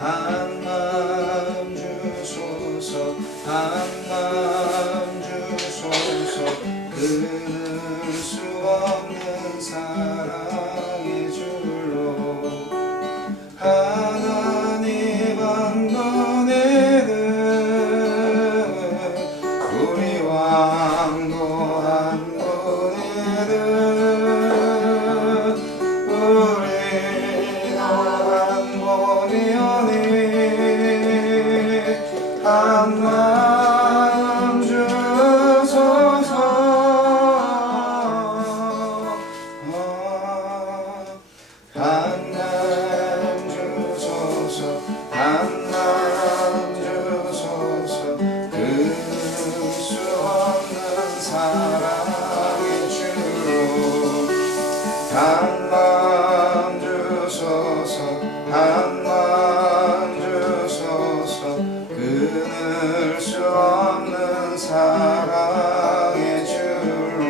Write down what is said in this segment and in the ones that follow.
한 마음 주소서 한 마음 주소서 끊을 수 없는 사랑의 줄로 하나님 한 번에는 우리 왕도 한 번에는 우리도 한 번이오니 한 마음 주소서 한 마음 주소서 한 마음 주소서 끊을 수 없는 사랑의 주로 한 마음 주소서 한 마음 주소서 끊을 수 없는 사랑의 줄로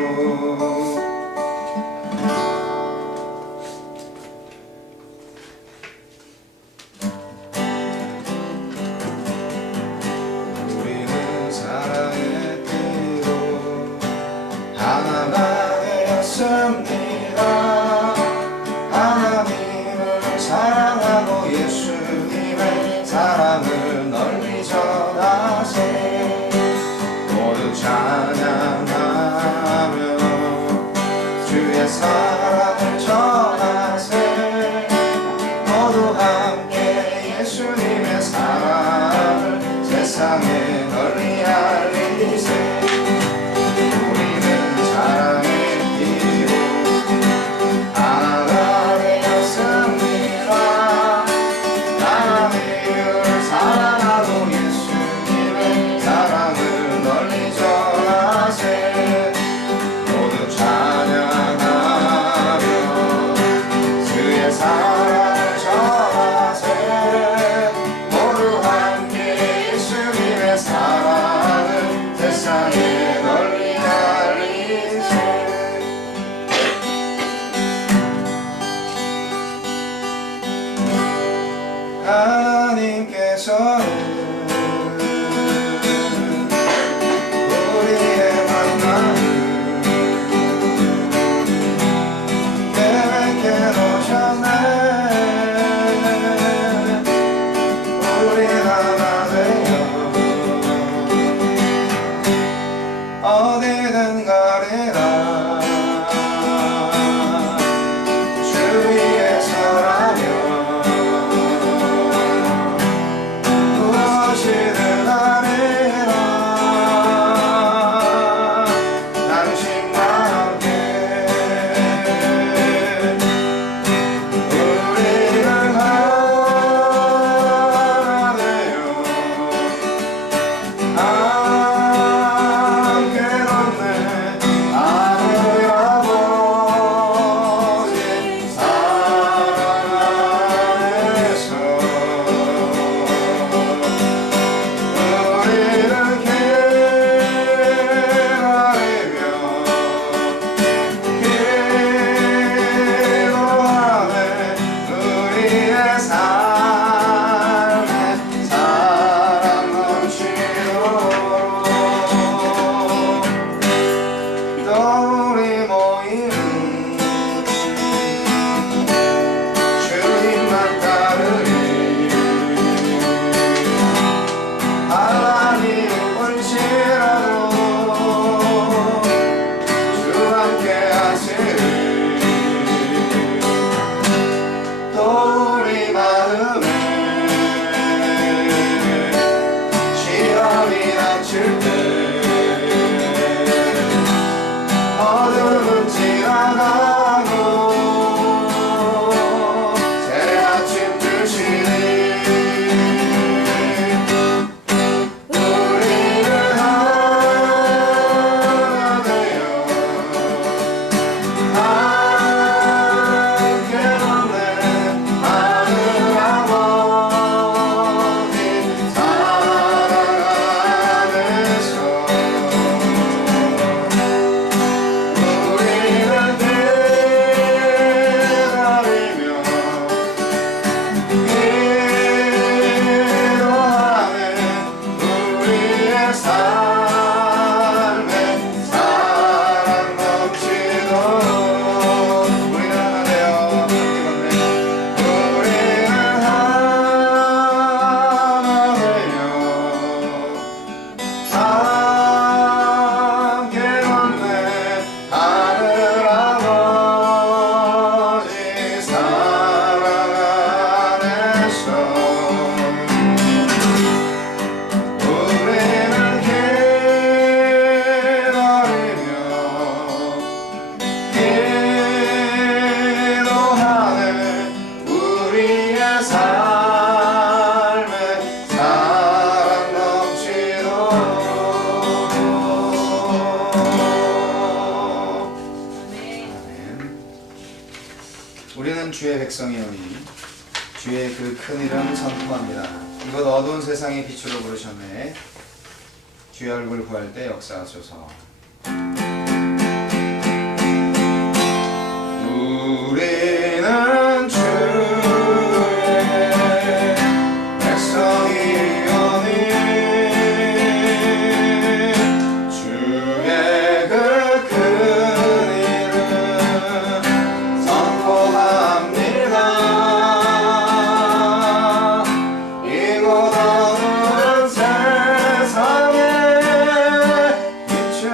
우리는 사랑의 띠로 하나가 되었습니다. 하나님을 사랑하고 예수님의 사랑을 널리 전하세 모두 찬양하며 주의 사랑을 전하세 모두 함께 예수님의 사랑을 세상에 널리 알리세 우리는 사랑의 띠로 하나가 되었습니다. 하나님을 사랑하고 예수님의 사랑을 널리 전하세 모두 찬양하며 주의 사랑을 전하세 모두 함께 예수님의 사랑을 세상에 널리 알리세 하나님께서는 우리의 만남을 계획해 놓으셨네 우리 하나 되어 어디든 가리라 주 위에 서라며 우리의 삶에 사랑 넘치도록. 우리는 주의 백성이오니 주의 그 큰 이름 선포합니다. 이곳 어두운 세상의 빛으로 부르셨네. 주의 얼굴 구할 때 역사하소서. 우리는 주의 백성이오니 주의 그 큰 이름 선포합니다. 이곳 어두운 세상에 빛을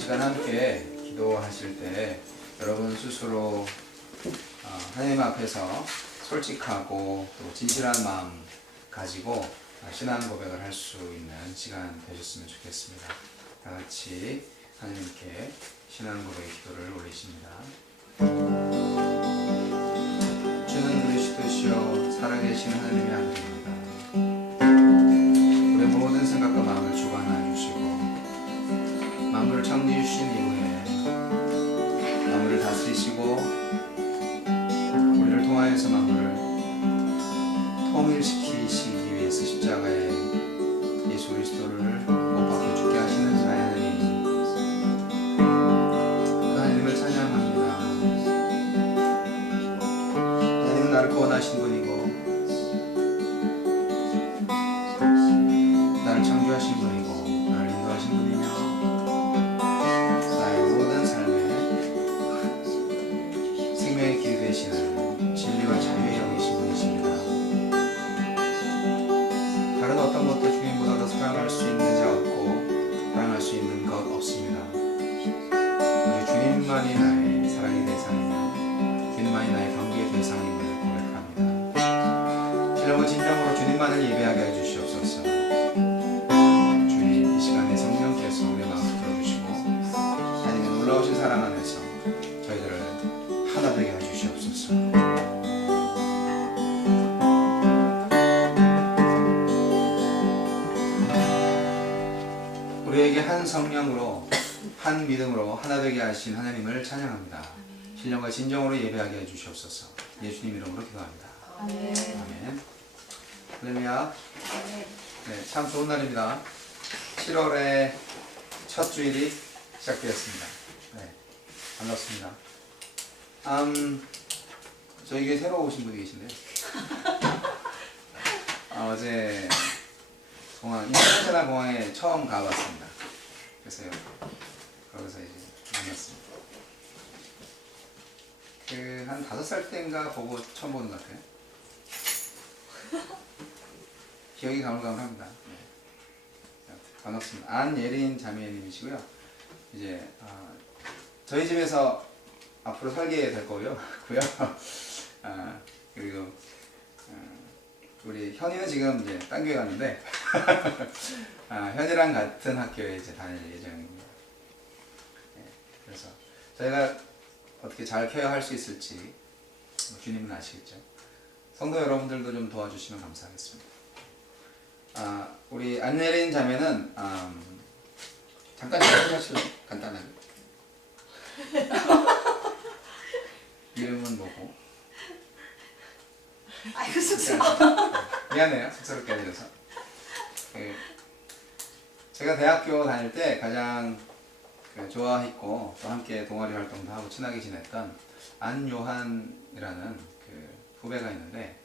시간 함께 기도하실 때 여러분 스스로 하나님 앞에서 솔직하고 또 진실한 마음 가지고 신앙 고백을 할 수 있는 시간 되셨으면 좋겠습니다. 다 같이 하나님께 신앙 고백의 기도를 올리십니다. 주는 그리스도시요 살아계신 하나님의 아들입니다. 우리의 모든 생각과 마음을 주관하여 주시고 만물을 창조해 주신 이후에 만물을 다스리시고 우리를 통하여서 만물을 통일시키시기 위해서 십자가에 예수 그리스도를 못 박혀 죽게 하시는 하나님, 그 하나님을 찬양합니다. 하나님은 나를 구원하신 분이고 나를 창조하신 분이고 나를 인도하신 분이며 나의 모든 삶에 생명의 길 되시는 진리와 자유의 영이신 분이십니다. 다른 어떤 것도 주님보다 더 사랑할 수 있는 자 없고 사랑할 수 있는 것 없습니다. 오직 주님만이 나의 사랑의 대상이며 주님만이 나의 관계의 대상임을 고백합니다. 신령과 진정으로 주님만을 예배하게 해주시옵소서. 주님, 이 시간에 성령께서 우리의 마음을 들어주시고 하나님의 놀라우신 사랑 안에서 저희들을 하나 되게 해주시옵소서. 우리에게 한 성령으로 한 믿음으로 하나 되게 하신 하나님을 찬양합니다. 신령과 진정으로 예배하게 해주시옵소서. 예수님 이름으로 기도합니다. 아멘. 아멘. 할렐루야. 네, 참 좋은 날입니다. 7월의 첫 주일이 시작되었습니다. 네, 반갑습니다. 저에게 새로 오신 분이 계신데요. 어제 공항, 인터내셔널 공항에 처음 가봤습니다. 그래서요, 거기서 이제 만났습니다. 한 5살 때인가 보고 처음 보는 것 같아요. 기억이 가물가물합니다. 네. 반갑습니다. 안예린 자매님이시고요. 이제 저희 집에서 앞으로 살게 될 거고요. 그리고 우리 현이는 지금 이제 딴 교회 가는데 현이랑 같은 학교에 이제 다닐 예정입니다. 네, 그래서 저희가 어떻게 잘 케어할 수 있을지 주님은 아시겠죠. 성도 여러분들도 좀 도와주시면 감사하겠습니다. 우리 안예린 자매는 잠깐 자기소개하실래요? 간단하게. 이름은 뭐고? 아이고 쑥스러워. 미안해요. 쑥스럽게 해드려서. 제가 대학교 다닐 때 가장 좋아했고 또 함께 동아리 활동도 하고 친하게 지냈던 안요한이라는 그 후배가 있는데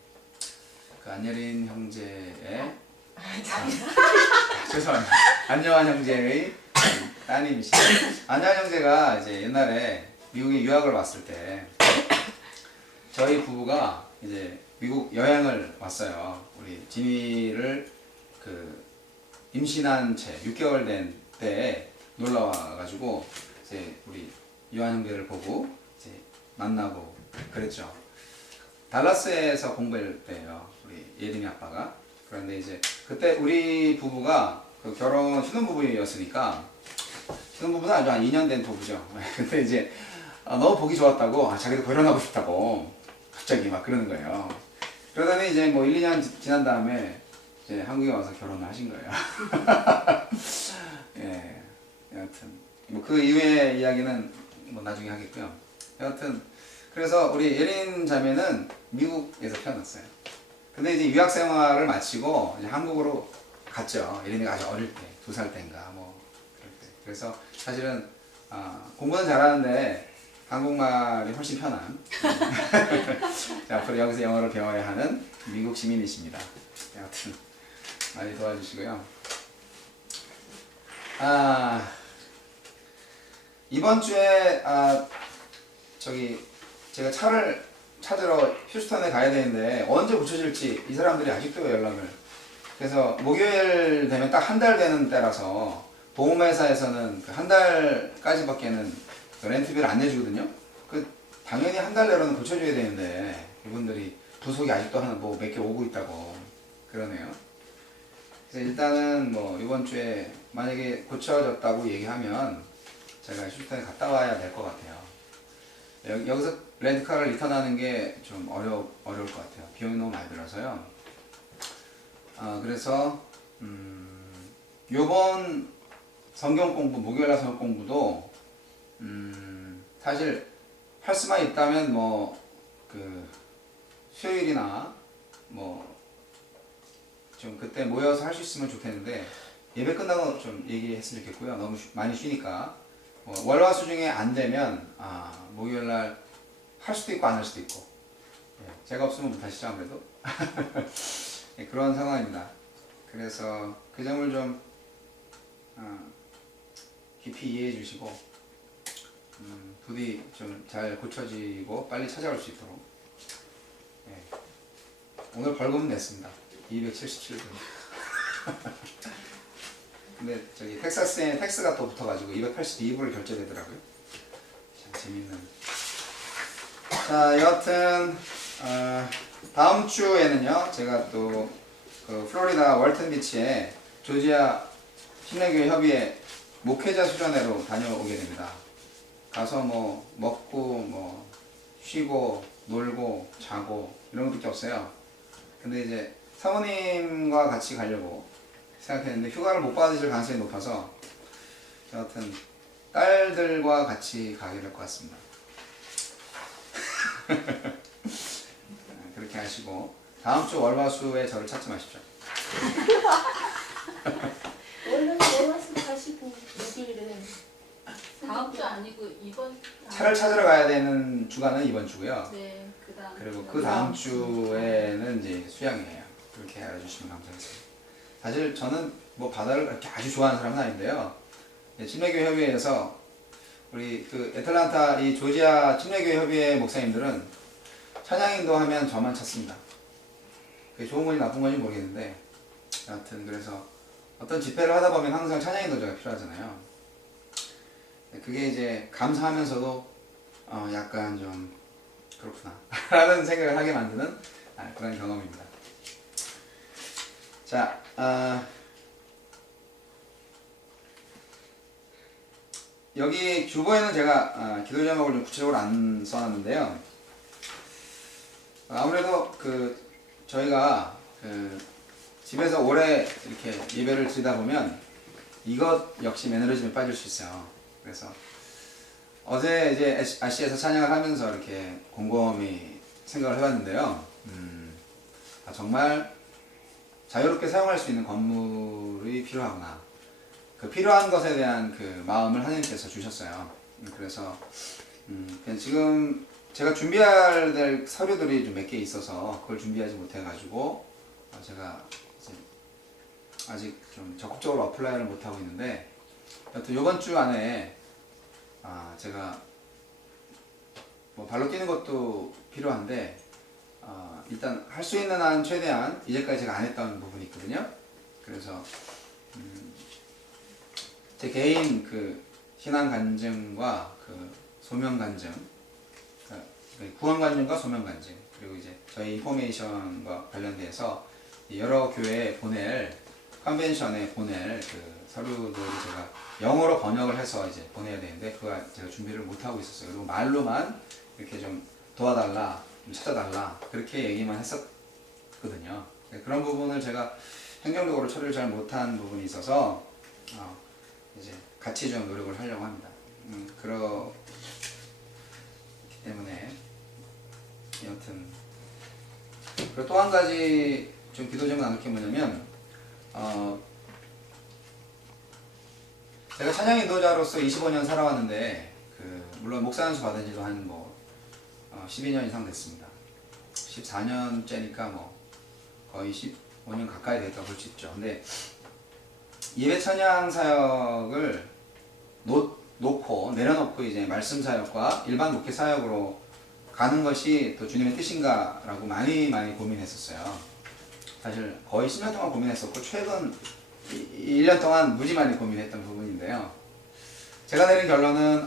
그 안예린 형제의 죄송합니다. 안요한 형제의 따님이시죠. 안요한 형제가 이제 옛날에 미국에 유학을 왔을 때 저희 부부가 이제 미국 여행을 왔어요. 우리 진이를 그 임신한 채 6개월 된 때에 놀러 와가지고 이제 우리 요한 형제를 보고 이제 만나고 그랬죠. 달라스에서 공부할 때예요. 우리 예림이 아빠가. 그런데 이제 그때 우리 부부가 그 결혼 신혼부부였으니까 신혼부부는 아주 한 2년 된 부부죠. 근데 이제 너무 보기 좋았다고 자기도 결혼하고 싶다고 갑자기 막 그러는 거예요. 그러더니 이제 뭐 1, 2년 지난 다음에 이제 한국에 와서 결혼을 하신 거예요. 예, 여하튼 뭐 그 이후의 이야기는 뭐 나중에 하겠고요. 여하튼 그래서 우리 예린 자매는 미국에서 태어났어요. 근데 이제 유학 생활을 마치고 이제 한국으로 갔죠. 예린이가 아주 어릴 때, 2살 때인가 뭐 그럴 때. 그래서 사실은 공부는 잘하는데 한국말이 훨씬 편한 앞으로 여기서 영어를 배워야 하는 미국 시민이십니다. 여하튼 많이 도와주시고요. 이번 주에 제가 차를 찾으러 휴스턴에 가야 되는데 언제 붙여질지 이 사람들이 아직도 연락을. 그래서 목요일 되면 딱 한 달 되는 때라서 보험회사에서는 그 한 달까지밖에는 그 렌트비를 안 내주거든요. 그 당연히 한 달 내로는 고쳐줘야 되는데 이분들이 부속이 아직도 한 뭐 몇 개 오고 있다고 그러네요. 그래서 일단은 뭐 이번 주에 만약에 고쳐졌다고 얘기하면 제가 휴스턴에 갔다 와야 될 것 같아요. 여기서 렌트카를 리턴하는 게 좀 어려울 것 같아요. 비용이 너무 많이 들어서요. 그래서 요번 성경 공부, 목요일날 성경 공부도 사실 할 수만 있다면 뭐 그 수요일이나 뭐 좀 그때 모여서 할 수 있으면 좋겠는데 예배 끝나고 좀 얘기했으면 좋겠고요. 너무 많이 쉬니까 월화수 중에 안 되면 목요일날 할 수도 있고 안 할 수도 있고 제가 없으면 못하시죠 아무래도. 네, 그런 상황입니다. 그래서 그 점을 좀 깊이 이해해 주시고 부디 좀 잘 고쳐지고 빨리 찾아올 수 있도록. 네. 오늘 벌금은 냈습니다. 277불. 근데 저기 텍사스에 텍스가 또 붙어가지고 282불 결제되더라고요. 참 재밌는. 자, 여하튼 다음 주에는요 제가 또 그 플로리다 월튼 비치에 조지아 신뢰교회 협의회 목회자 수련회로 다녀오게 됩니다. 가서 뭐 먹고 뭐 쉬고 놀고 자고 이런 것밖에 없어요. 근데 이제 사모님과 같이 가려고 생각했는데 휴가를 못 받으실 가능성이 높아서 여하튼 딸들과 같이 가게 될 것 같습니다. 그렇게 하시고 다음 주 월화수에 저를 찾지 마십시오. 원래 월화수 가시고 6일은 다음 주 아니고 이번 차를 찾으러 가야 되는 주간은 이번 주고요. 네, 그다음 그리고 그 다음 주에는 이제 수양이에요. 그렇게 알아주시면 감사하겠습니다. 사실 저는 뭐 바다를 그렇게 아주 좋아하는 사람은 아닌데요. 침례교회 협의회에서 우리 그 애틀란타 이 조지아 침례교회 협의회 목사님들은 찬양인도 하면 저만 찾습니다. 그게 좋은 건지 나쁜 건지 모르겠는데 여하튼 그래서 어떤 집회를 하다 보면 항상 찬양인도자가 필요하잖아요. 그게 이제 감사하면서도 약간 좀 그렇구나 라는 생각을 하게 만드는 그런 경험입니다. 자, 여기 주보에는 제가 기도 제목을 좀 구체적으로 안 써놨는데요. 아무래도 그 저희가 그 집에서 오래 이렇게 예배를 드리다 보면 이것 역시 매너리즘에 빠질 수 있어요. 그래서 어제 이제 RC에서 찬양을 하면서 이렇게 곰곰이 생각을 해봤는데요. 정말 자유롭게 사용할 수 있는 건물이 필요하구나. 그 필요한 것에 대한 그 마음을 하나님께서 주셨어요. 그래서 그냥 지금 제가 준비해야 될 서류들이 좀 몇 개 있어서 그걸 준비하지 못해가지고 제가 이제 아직 좀 적극적으로 어플라이를 못하고 있는데 여튼 이번 주 안에 제가 뭐 발로 뛰는 것도 필요한데 일단 할 수 있는 한 최대한 이제까지 제가 안 했던 부분이 있거든요. 그래서 제 개인 그 신앙 간증과 그 소명 간증, 구원 간증과 소명 간증, 그리고 이제 저희 인포메이션과 관련돼서 여러 교회에 보낼 컨벤션에 보낼 그 서류들을 제가 영어로 번역을 해서 이제 보내야 되는데 그거 제가 준비를 못 하고 있었어요. 그리고 말로만 이렇게 좀 도와달라, 좀 찾아달라 그렇게 얘기만 했었거든요. 그런 부분을 제가 행정적으로 처리를 잘 못한 부분이 있어서 이제 같이 좀 노력을 하려고 합니다. 그렇기 때문에 여튼 그리고 또 한 가지 좀 기도 제목 나눌 게 뭐냐면 제가 찬양 인도자로서 25년 살아왔는데 물론 목사 연수 받은 지도 한 12년 이상 됐습니다. 14년째니까 뭐 거의 15년 가까이 됐다고 볼 수 있죠. 근데 예배 찬양 사역을 내려놓고 이제 말씀 사역과 일반 목회 사역으로 가는 것이 또 주님의 뜻인가라고 많이 고민했었어요. 사실 거의 10년 동안 고민했었고 최근 1년 동안 무지 많이 고민했던 부분인데 있는데요. 제가 내린 결론은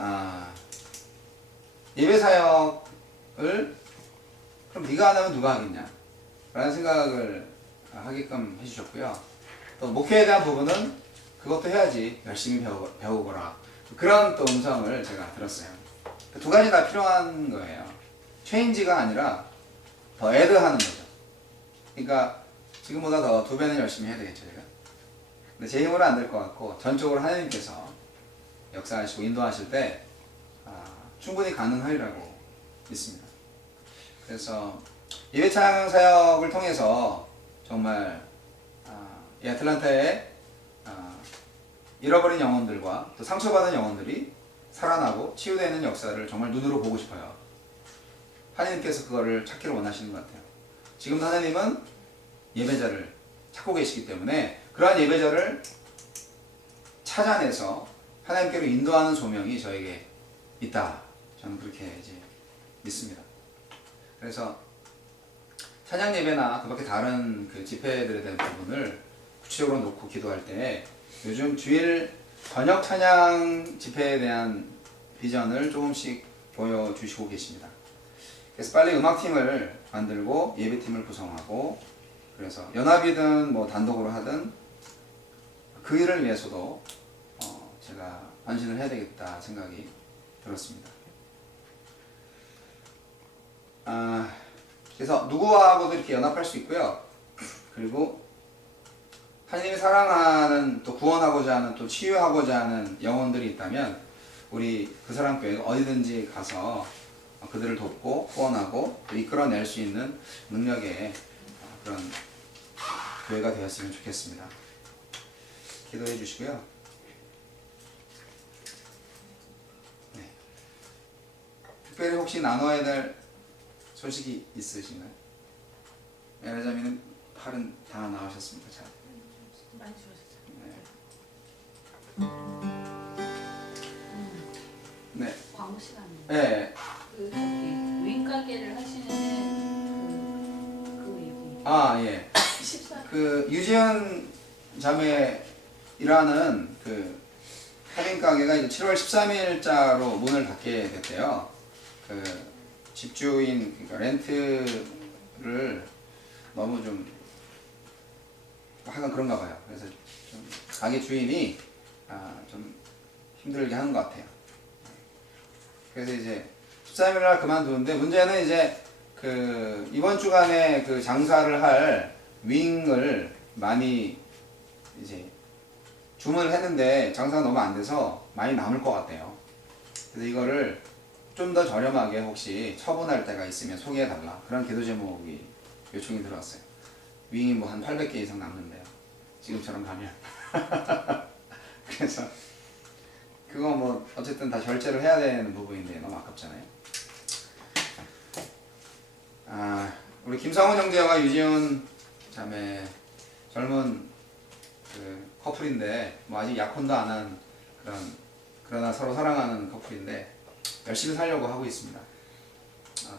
예배 사역을 그럼 네가 안 하면 누가 하겠냐 라는 생각을 하게끔 해주셨고요. 또 목회에 대한 부분은 그것도 해야지 열심히 배우거라 그런 또 음성을 제가 들었어요. 두 가지 다 필요한 거예요. 체인지가 아니라 더 애드하는 거죠. 그러니까 지금보다 더 2배는 열심히 해야 되겠죠, 제가. 근데 제 힘으로 안 될 것 같고 전적으로 하나님께서 역사하시고 인도하실 때 충분히 가능하리라고 믿습니다. 그래서 예배 찬양 사역을 통해서 정말 이 애틀란타의 잃어버린 영혼들과 또 상처받은 영혼들이 살아나고 치유되는 역사를 정말 눈으로 보고 싶어요. 하나님께서 그거를 찾기를 원하시는 것 같아요. 지금도 하나님은 예배자를 찾고 계시기 때문에 그러한 예배자를 찾아내서 하나님께로 인도하는 소명이 저에게 있다. 저는 그렇게 이제 믿습니다. 그래서 찬양 예배나 그 밖에 다른 그 집회들에 대한 부분을 구체적으로 놓고 기도할 때 요즘 주일 저녁 찬양 집회에 대한 비전을 조금씩 보여주시고 계십니다. 그래서 빨리 음악팀을 만들고 예배팀을 구성하고 그래서 연합이든 뭐 단독으로 하든 그 일을 위해서도 제가 헌신을 해야 되겠다 생각이 들었습니다. 그래서 누구하고도 이렇게 연합할 수 있고요. 그리고 하나님이 사랑하는 또 구원하고자 하는 또 치유하고자 하는 영혼들이 있다면 우리 그 사람 교회 어디든지 가서 그들을 돕고 후원하고 이끌어낼 수 있는 능력의 그런 교회가 되었으면 좋겠습니다. 기도해 주시고요. 네. 특별히 혹시 나눠야 될 소식이 있으신가요? 에라자미는 팔은 다 나으셨습니까? 잘. 많이 좋으셨어요. 네. 네. 광고 시간이에요. 네. 그 저기 윙 가게를 하시는 그 얘기. 예. 14. 그 유지연 자매이라는 그 할인 가게가 이제 7월 13일자로 문을 닫게 됐대요. 그 집주인 그러니까 렌트를 너무 좀 하여간 그런가 봐요. 그래서 좀 가게 주인이 좀 힘들게 하는 것 같아요. 그래서 이제 13일날 그만두는데 문제는 이제 그 이번 주간에 그 장사를 할 윙을 많이 이제 주문을 했는데 장사가 너무 안 돼서 많이 남을 것 같대요. 그래서 이거를 좀 더 저렴하게 혹시 처분할 때가 있으면 소개해달라 그런 기도 제목이 요청이 들어왔어요. 윙이 뭐 한 800개 이상 남는데요. 지금처럼 가면. 그래서 그거 뭐 어쨌든 다 결제를 해야 되는 부분인데 너무 아깝잖아요. 우리 김상훈 형제와 유지훈 자매 젊은 그 커플인데 뭐 아직 약혼도 안 한 그러나 서로 사랑하는 커플인데 열심히 살려고 하고 있습니다.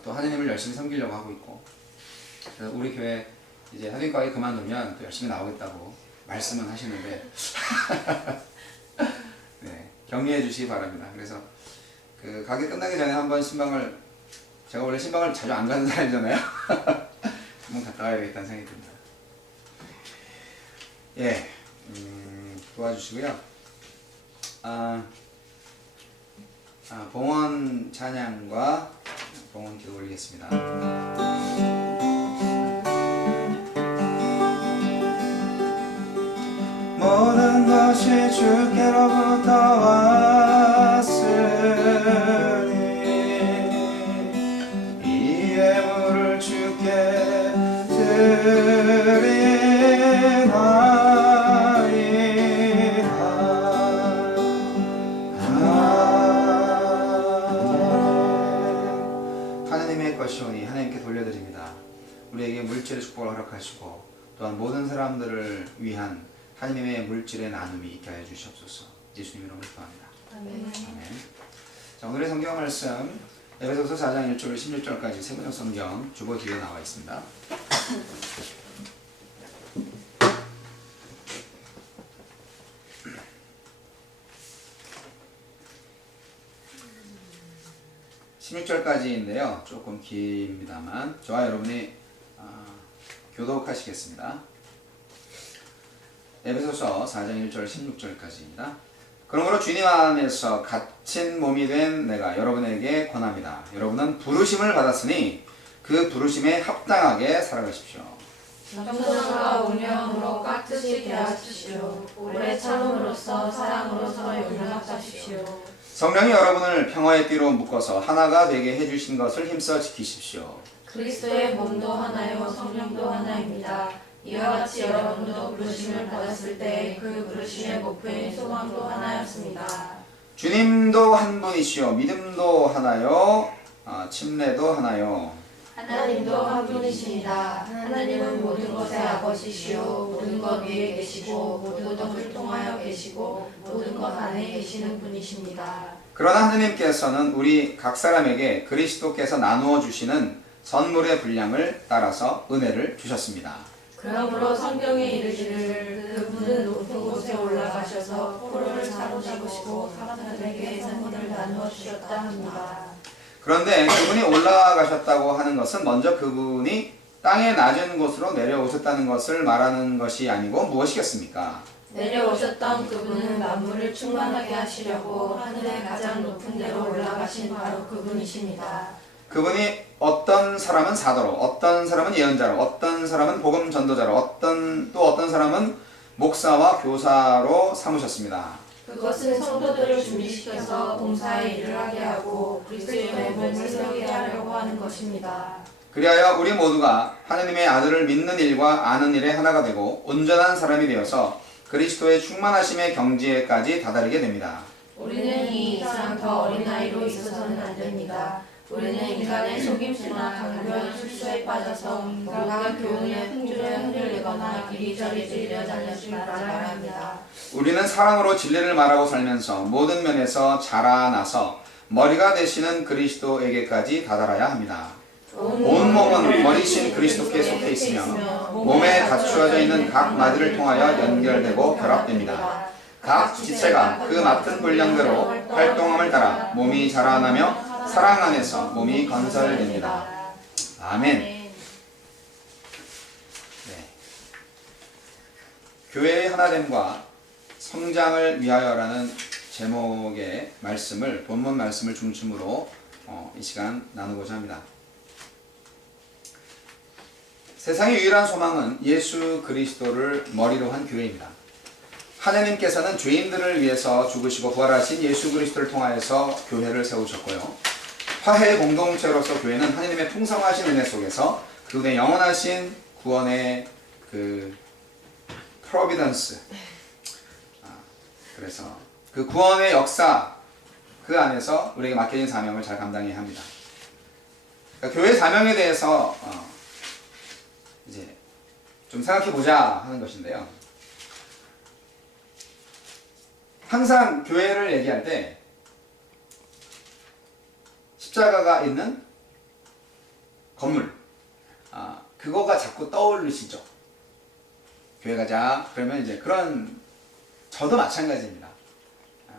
또 하나님을 열심히 섬기려고 하고 있고 그래서 우리 교회 이제 하나님 가게 그만두면 또 열심히 나오겠다고 말씀은 하시는데 네, 격려해 주시기 바랍니다. 그래서 그 가게 끝나기 전에 한번 신방을 제가 원래 신방을 자주 안 가는 사람이잖아요. 한번 갔다 와야겠다는 생각이 듭니다. 예, 도와주시고요. 봉헌 찬양과 봉헌 기도 올리겠습니다. 모든 것이 주께로부터 왔으니 이 예물을 주께 하나님의 것이오니 하나님께 돌려드립니다. 우리에게 물질의 축복을 허락하시고 또한 모든 사람들을 위한 하나님의 물질의 나눔이 있게 하여 주시옵소서. 예수님 이름으로 기도합니다. 아멘. 아멘. 자, 오늘의 성경 말씀 에베소서 4장 1절로 16절까지 세번역 성경 주보 뒤에 나와 있습니다. 16절까지인데요. 조금 깁니다만 저와 여러분이 교독하시겠습니다. 에베소서 4장 1절 16절까지입니다. 그러므로 주님 안에서 갇힌 몸이 된 내가 여러분에게 권합니다. 여러분은 부르심을 받았으니 그 부르심에 합당하게 살아가십시오. 겸손함과 온유함으로 깍듯이 대하십시오. 오래 참음으로써 사랑으로서 용납하십시오. 성령이 여러분을 평화의 띠로 묶어서 하나가 되게 해주신 것을 힘써 지키십시오. 그리스도의 몸도 하나요 성령도 하나입니다. 이와 같이 여러분도 부르심을 받았을 때 그 부르심의 목표인 소망도 하나였습니다. 주님도 한 분이시요 믿음도 하나요 침례도 하나요. 하나님도 한 분이십니다. 하나님은 모든 것의 아버지시요 모든 것 위에 계시고 모든 것을 통하여 계시고 모든 것 안에 계시는 분이십니다. 그러나 하느님께서는 우리 각 사람에게 그리스도께서 나누어 주시는 선물의 분량을 따라서 은혜를 주셨습니다. 그러므로 성경에 이르기를 그분은 높은 곳에 올라가셔서 포로를 사로잡으시고 사람들에게 선물을 나누어 주셨다 합니다. 그런데 그분이 올라가셨다고 하는 것은 먼저 그분이 땅의 낮은 곳으로 내려오셨다는 것을 말하는 것이 아니고 무엇이겠습니까? 내려오셨던 그분은 만물을 충만하게 하시려고 하늘의 가장 높은 데로 올라가신 바로 그분이십니다. 그분이 어떤 사람은 사도로, 어떤 사람은 예언자로, 어떤 사람은 복음 전도자로, 어떤 사람은 목사와 교사로 삼으셨습니다. 그것은 성도들을 준비시켜서 봉사의 일을 하게 하고 그리스도의 몸을 세우게 하려고 하는 것입니다. 그리하여 우리 모두가 하느님의 아들을 믿는 일과 아는 일에 하나가 되고 온전한 사람이 되어서 그리스도의 충만하심의 경지에까지 다다르게 됩니다. 우리는 이 이상 더 어린 나이로 있어서는 안 됩니다. 우리는 인간의 속임수나 강교한 술수에 빠져서 그가 교훈의 풍조에 흔들리거나 이리저리 들려 달려줄 말아야 합니다. 우리는 사랑으로 진리를 말하고 살면서 모든 면에서 자라나서 머리가 되시는 그리스도에게까지 다다라야 합니다. 온 몸은 머리신 그리스도께 속해 있으며 몸에 갖추어져 있는 각 마디를 통하여 연결되고 결합됩니다. 각 지체가 그 맡은 분량대로 활동함을 따라 몸이 자라나며 사랑 안에서 몸이 건설됩니다. 아멘. 네. 교회의 하나됨과 성장을 위하여라는 제목의 말씀을 본문 말씀을 중심으로 이 시간 나누고자 합니다. 세상의 유일한 소망은 예수 그리스도를 머리로 한 교회입니다. 하나님께서는 죄인들을 위해서 죽으시고 부활하신 예수 그리스도를 통하여서 교회를 세우셨고요. 화해의 공동체로서 교회는 하나님의 풍성하신 은혜 속에서 그분의 영원하신 구원의 그 프로비던스, 그래서 그 구원의 역사 그 안에서 우리에게 맡겨진 사명을 잘 감당해야 합니다. 그러니까 교회 사명에 대해서 이제 좀 생각해 보자 하는 것인데요. 항상 교회를 얘기할 때 십자가가 있는 건물, 그거가 자꾸 떠오르시죠. 교회 가자 그러면 이제 그런, 저도 마찬가지입니다.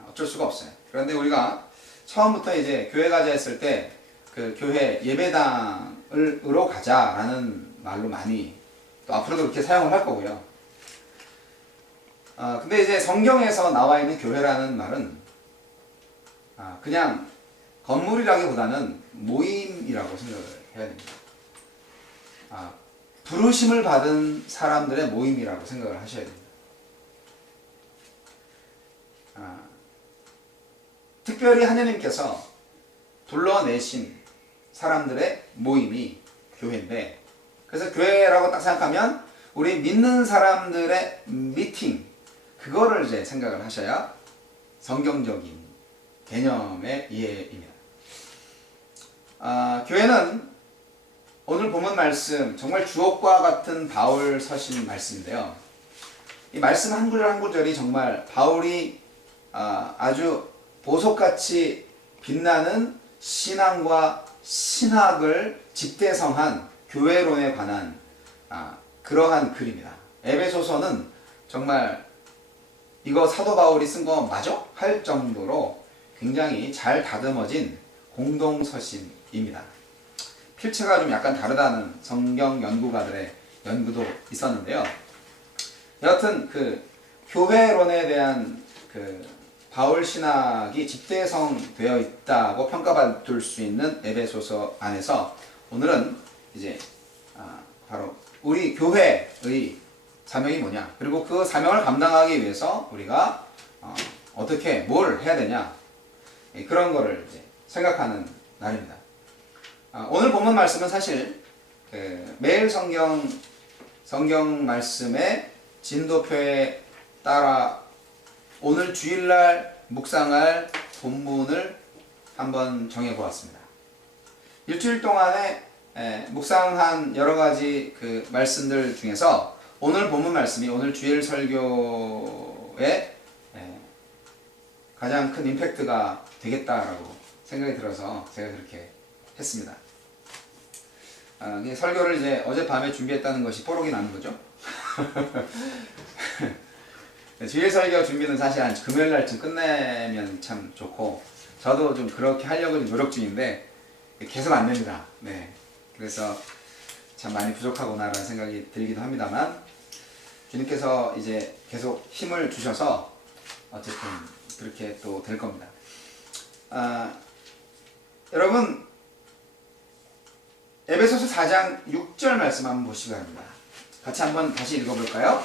어쩔 수가 없어요. 그런데 우리가 처음부터 이제 교회 가자 했을 때 그 교회 예배당으로 가자라는 말로 많이 또 앞으로도 그렇게 사용을 할 거고요. 근데 이제 성경에서 나와 있는 교회라는 말은 그냥 건물이라기보다는 모임이라고 생각을 해야 됩니다. 부르심을 받은 사람들의 모임이라고 생각을 하셔야 됩니다. 특별히 하나님께서 불러내신 사람들의 모임이 교회인데, 그래서 교회라고 딱 생각하면 우리 믿는 사람들의 미팅, 그거를 이제 생각을 하셔야 성경적인 개념의 이해입니다. 교회는 오늘 본문 말씀 정말 주옥과 같은 바울 서신 말씀인데요. 이 말씀 한 구절 한 구절이 정말 바울이 아주 보석같이 빛나는 신앙과 신학을 집대성한 교회론에 관한 그러한 글입니다. 에베소서는 정말 이거 사도 바울이 쓴 거 맞아? 할 정도로 굉장히 잘 다듬어진 공동서신입니다. 필체가 좀 약간 다르다는 성경 연구가들의 연구도 있었는데요. 여하튼 그 교회론에 대한 그 바울 신학이 집대성되어 있다고 평가받을 수 있는 에베소서 안에서 오늘은 이제 바로 우리 교회의 사명이 뭐냐, 그리고 그 사명을 감당하기 위해서 우리가 어떻게 뭘 해야 되냐, 그런 거를 이제 생각하는 날입니다. 오늘 본문 말씀은 사실 매일 성경 말씀의 진도표에 따라 오늘 주일날 묵상할 본문을 한번 정해보았습니다. 일주일 동안에 묵상한 여러 가지 그 말씀들 중에서 오늘 본문 말씀이 오늘 주일 설교에 가장 큰 임팩트가 되겠다라고 생각이 들어서 제가 그렇게 했습니다. 설교를 이제 어젯밤에 준비했다는 것이 뽀록이 나는 거죠. 주일 설교 준비는 사실 한 금요일 날쯤 끝내면 참 좋고, 저도 좀 그렇게 하려고 좀 노력 중인데 계속 안 됩니다. 네. 그래서 참 많이 부족하구나라는 생각이 들기도 합니다만, 주님께서 이제 계속 힘을 주셔서 어쨌든 그렇게 또 될 겁니다. 여러분, 에베소서 4장 6절 말씀 한번 보시기 바랍니다. 같이 한번 다시 읽어볼까요?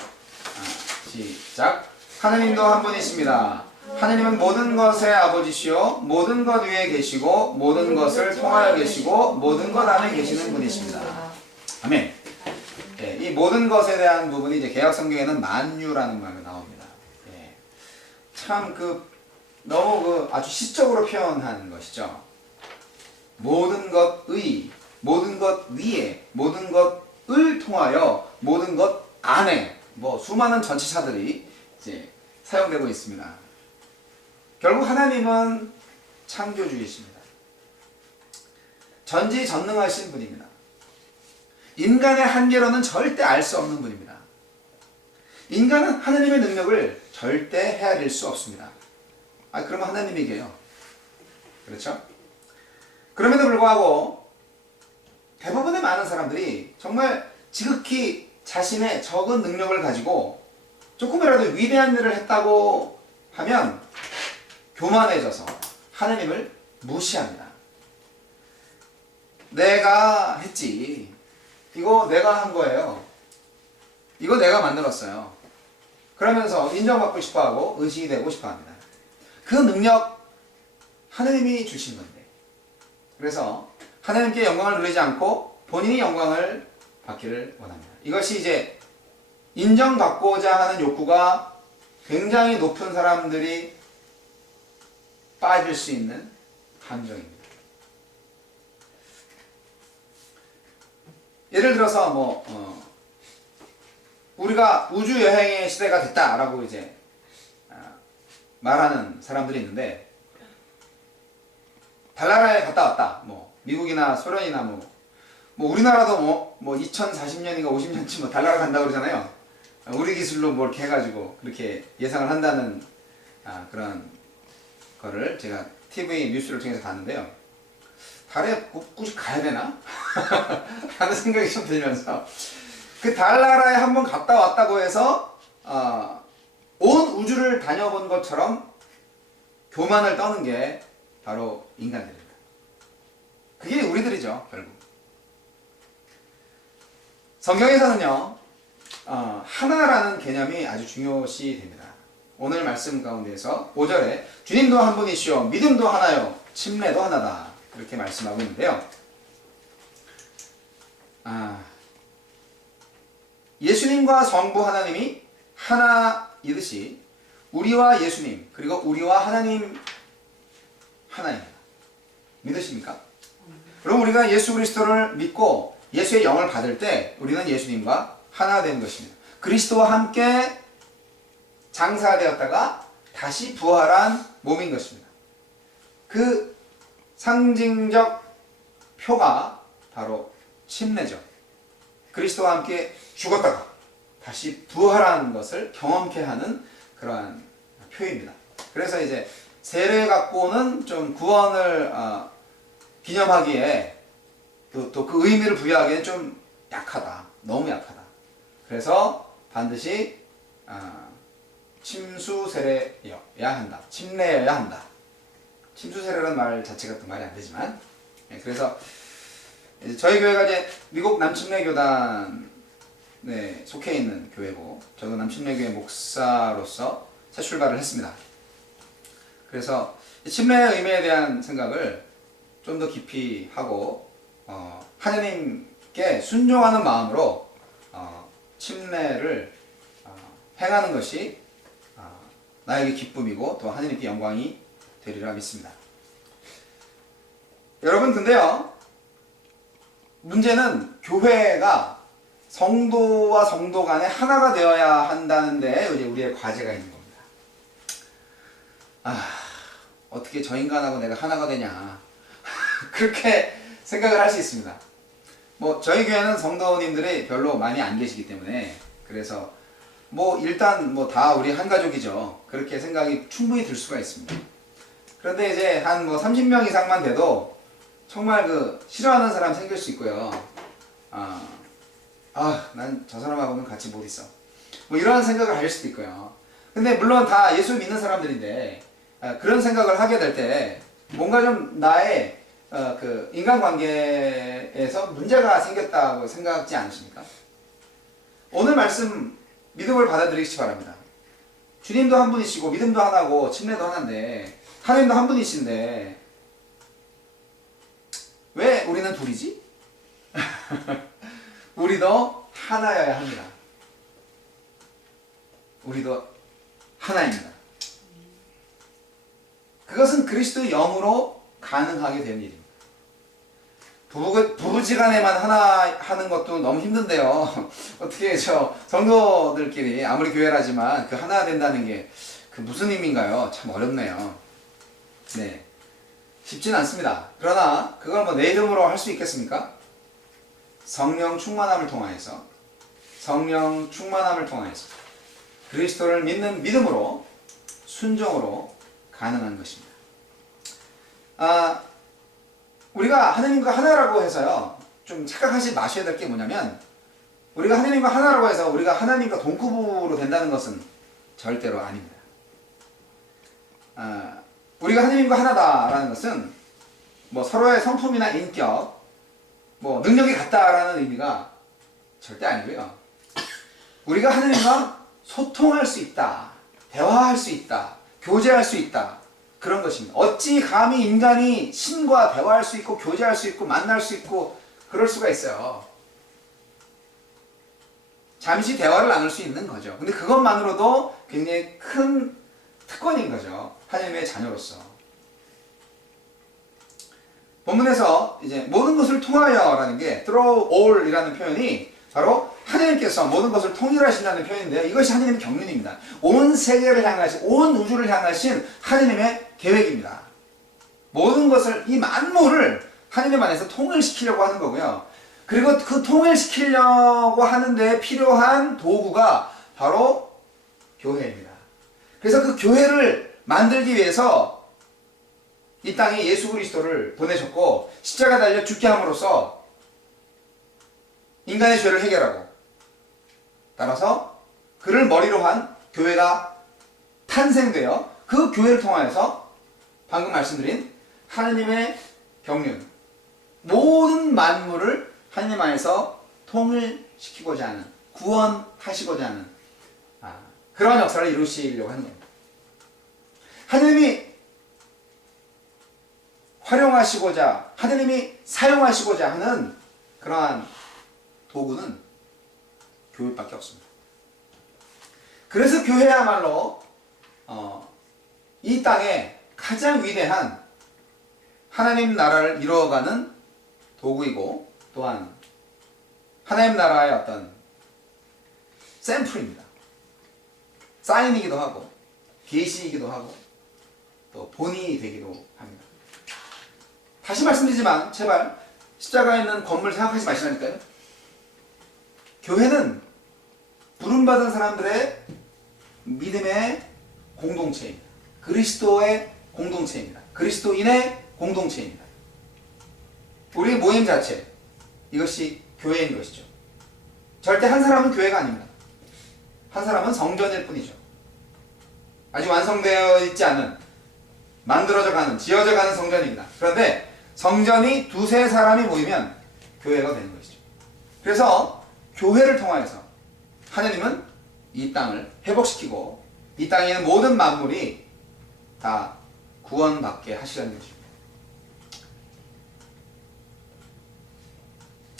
시작. 하느님도 한 분이십니다. 하느님은 모든 것의 아버지시요 모든 것 위에 계시고 모든 것을 통하여 계시고 모든 것 안에 계시는 분이십니다. 아멘. 네, 이 모든 것에 대한 부분이 이제 개역 성경에는 만유라는 말로 나옵니다. 네, 참 너무 아주 시적으로 표현한 것이죠. 모든 것의, 모든 것 위에, 모든 것을 통하여, 모든 것 안에, 수많은 전치사들이 이제 사용되고 있습니다. 결국 하나님은 창조주이십니다. 전지전능하신 분입니다. 인간의 한계로는 절대 알 수 없는 분입니다. 인간은 하나님의 능력을 절대 헤아릴 수 없습니다. 그러면 하나님이게요. 그렇죠? 그럼에도 불구하고 대부분의 많은 사람들이 정말 지극히 자신의 적은 능력을 가지고 조금이라도 위대한 일을 했다고 하면 교만해져서 하나님을 무시합니다. 내가 했지. 이거 내가 한 거예요. 이거 내가 만들었어요. 그러면서 인정받고 싶어하고 의식이 되고 싶어합니다. 그 능력 하나님이 주신 건데, 그래서 하나님께 영광을 누리지 않고 본인이 영광을 받기를 원합니다. 이것이 이제 인정받고자 하는 욕구가 굉장히 높은 사람들이 빠질 수 있는 함정입니다. 예를 들어서 우리가 우주 여행의 시대가 됐다라고 이제 말하는 사람들이 있는데, 달나라에 갔다 왔다. 미국이나 소련이나 우리나라도 2040년인가 50년쯤 달나라 간다고 그러잖아요. 우리 기술로 이렇게 해가지고 그렇게 예상을 한다는 그런 거를 제가 TV 뉴스를 통해서 봤는데요. 달에 굳이 가야 되나? 하는 생각이 좀 들면서, 그 달나라에 한번 갔다 왔다고 해서 온 우주를 다녀본 것처럼 교만을 떠는 게 바로 인간들입니다. 그게 우리들이죠, 결국. 성경에서는요, 하나라는 개념이 아주 중요시 됩니다. 오늘 말씀 가운데에서 5절에 주님도 한 분이시오, 믿음도 하나요, 침례도 하나다, 이렇게 말씀하고 있는데요. 예수님과 성부 하나님이 하나이듯이 우리와 예수님, 그리고 우리와 하나님 하나입니다. 믿으십니까? 그럼 우리가 예수 그리스도를 믿고 예수의 영을 받을 때 우리는 예수님과 하나 되는 것입니다. 그리스도와 함께 장사되었다가 다시 부활한 몸인 것입니다. 그 상징적 표가 바로 침례죠. 그리스도와 함께 죽었다가 다시 부활한 것을 경험케 하는 그러한 표입니다. 그래서 이제 세례 갖고는 좀 구원을 기념하기에 또 그 의미를 부여하기에는 좀 약하다. 너무 약하다. 그래서 반드시 침수세례여야 한다. 침례여야 한다. 침수세례라는 말 자체가 또 말이 안 되지만, 그래서 이제 저희 교회가 이제 미국 남침례교단에 속해 있는 교회고, 저도 남침례교회 목사로서 새 출발을 했습니다. 그래서 침례의 의미에 대한 생각을 좀 더 깊이 하고 하나님께 순종하는 마음으로 침례를 행하는 것이 나에게 기쁨이고 또 하나님께 영광이 되리라 믿습니다. 여러분, 근데요, 문제는 교회가 성도와 성도 간에 하나가 되어야 한다는 데 이제 우리의 과제가 있는 겁니다. 어떻게 저 인간하고 내가 하나가 되냐 그렇게 생각을 할 수 있습니다. 뭐 저희 교회는 성도님들이 별로 많이 안 계시기 때문에, 그래서 뭐 일단 뭐 다 우리 한 가족이죠. 그렇게 생각이 충분히 들 수가 있습니다. 그런데 이제 한 뭐 30명 이상만 돼도 정말 싫어하는 사람 생길 수 있고요. 난 저 사람하고는 같이 못 있어. 뭐 이런 생각을 할 수도 있고요. 근데 물론 다 예수 믿는 사람들인데 그런 생각을 하게 될 때 뭔가 좀 나의 인간관계에서 문제가 생겼다고 생각하지 않으십니까? 오늘 말씀 믿음을 받아들이시기 바랍니다. 주님도 한 분이시고 믿음도 하나고 침례도 하나인데 하나님도 한 분이신데 왜 우리는 둘이지? 우리도 하나여야 합니다. 우리도 하나입니다. 그것은 그리스도의 영으로 가능하게 된 일입니다. 부부지간에만 하나 하는 것도 너무 힘든데요. 어떻게 성도들끼리 아무리 교회라지만 하나 된다는 게 무슨 의미인가요? 참 어렵네요. 네, 쉽진 않습니다. 그러나 그걸 뭐 내 이름으로 할 수 있겠습니까? 성령 충만함을 통하여서 그리스도를 믿는 믿음으로 순종으로 가능한 것입니다. 우리가 하나님과 하나라고 해서요, 좀 착각하지 마셔야 될 게 뭐냐면, 우리가 하나님과 하나라고 해서 우리가 하나님과 동급으로 된다는 것은 절대로 아닙니다. 우리가 하나님과 하나다라는 것은 뭐 서로의 성품이나 인격, 뭐 능력이 같다라는 의미가 절대 아니고요. 우리가 하나님과 소통할 수 있다, 대화할 수 있다, 교제할 수 있다, 그런 것입니다. 어찌 감히 인간이 신과 대화할 수 있고 교제할 수 있고 만날 수 있고 그럴 수가 있어요. 잠시 대화를 나눌 수 있는 거죠. 근데 그것만으로도 굉장히 큰 특권인 거죠. 하나님의 자녀로서. 본문에서 이제 모든 것을 통하여라는 게 through all이라는 표현이 바로 하나님께서 모든 것을 통일하신다는 표현인데요. 이것이 하나님의 경륜입니다. 온 세계를 향하신, 온 우주를 향하신 하나님의 계획입니다. 모든 것을, 이 만물을 하나님 안에서 통일시키려고 하는 거고요. 그리고 그 통일시키려고 하는데 필요한 도구가 바로 교회입니다. 그래서 그 교회를 만들기 위해서 이 땅에 예수 그리스도를 보내셨고 십자가 달려 죽게 함으로써 인간의 죄를 해결하고, 따라서 그를 머리로 한 교회가 탄생되어 그 교회를 통하여서 방금 말씀드린 하나님의 경륜, 모든 만물을 하나님 안에서 통일시키고자 하는, 구원하시고자 하는 그러한 역사를 이루시려고 하는 겁니다. 하나님이 활용하시고자, 하나님이 사용하시고자 하는 그러한 도구는 교회밖에 없습니다. 그래서 교회야말로 이 땅에 가장 위대한 하나님 나라를 이루어가는 도구이고, 또한 하나님 나라의 어떤 샘플입니다. 사인이기도 하고 계시이기도 하고 또 본이 되기도 합니다. 다시 말씀드리지만 제발 십자가에 있는 건물 생각하지 마시라니까요. 교회는 부름받은 사람들의 믿음의 공동체입니다. 그리스도의 공동체입니다. 그리스도인의 공동체입니다. 우리 모임 자체 이것이 교회인 것이죠. 절대 한 사람은 교회가 아닙니다. 한 사람은 성전일 뿐이죠. 아직 완성되어 있지 않은, 만들어져 가는, 지어져 가는 성전입니다. 그런데 성전이 두세 사람이 모이면 교회가 되는 것이죠. 그래서 교회를 통하여서 하나님은 이 땅을 회복시키고 이 땅에 있는 모든 만물이 다 구원받게 하시라는 것입니다.